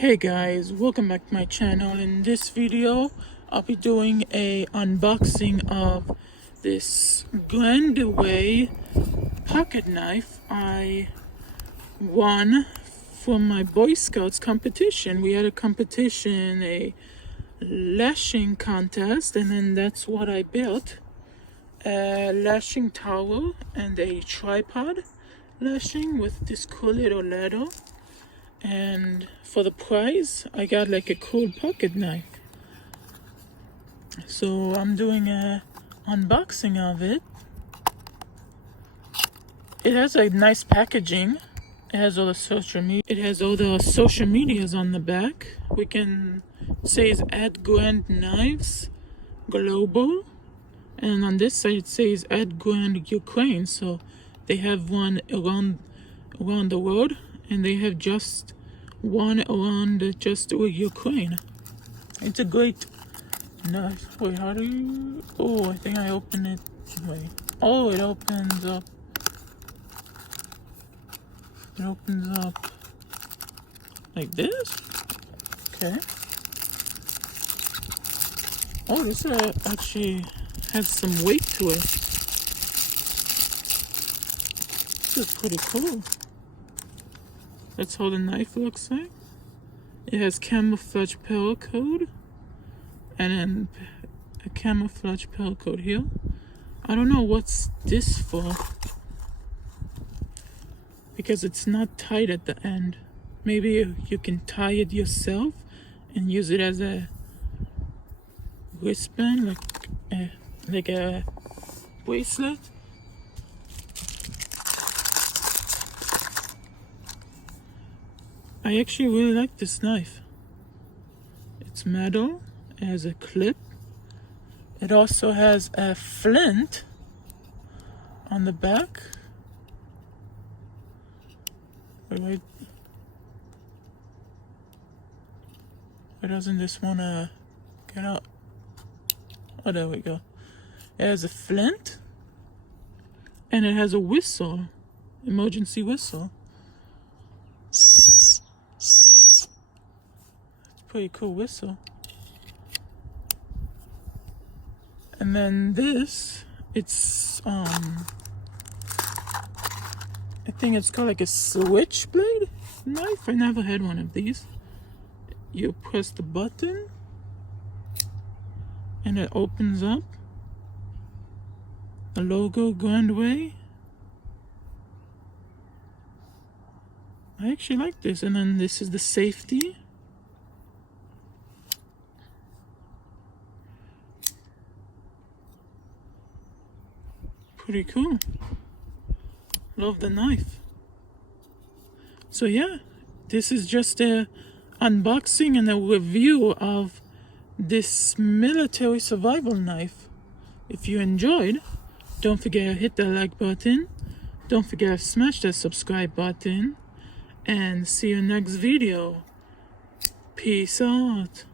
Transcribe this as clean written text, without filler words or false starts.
Hey guys, welcome back to my channel. In this video I'll be doing a unboxing of this Grandaway pocket knife I won from my Boy Scouts competition. We had a competition, a lashing contest, and then that's what I built. A lashing towel and a tripod lashing with this cool little ladle. And for the prize, I got like a cool pocket knife. So I'm doing a unboxing of it. It has a nice packaging. It has all the social media. It has all the social medias on the back. We can say it's at Grand Knives Global, and on this side it says at Grand Ukraine. So they have one around the world, and they have just one around just Ukraine. It's a great knife. Wait, how do you... Oh, I think I open it. Wait. Oh, it opens up. It opens up like this. Okay. Oh, this actually has some weight to it. This is pretty cool. That's how the knife looks like. It has camouflage paracord and then a camouflage paracord here. I don't know what's this for, because it's not tied at the end. Maybe you can tie it yourself and use it as a wristband, like a bracelet. I actually really like this knife. It's metal, it has a clip. It also has a flint on the back. Wait. Why doesn't this want to get out? Oh, there we go. It has a flint and it has a whistle, emergency whistle. Pretty cool whistle. And then this, it's I think it's called like a switchblade knife. I never had one of these. You press the button and it opens up. The logo Grandaway. I actually like this. And then this is the safety. Pretty cool. Love the knife. So yeah, this is just a unboxing and a review of this military survival knife. If you enjoyed, don't forget to hit the like button. Don't forget to smash that subscribe button. And see you next video. Peace out.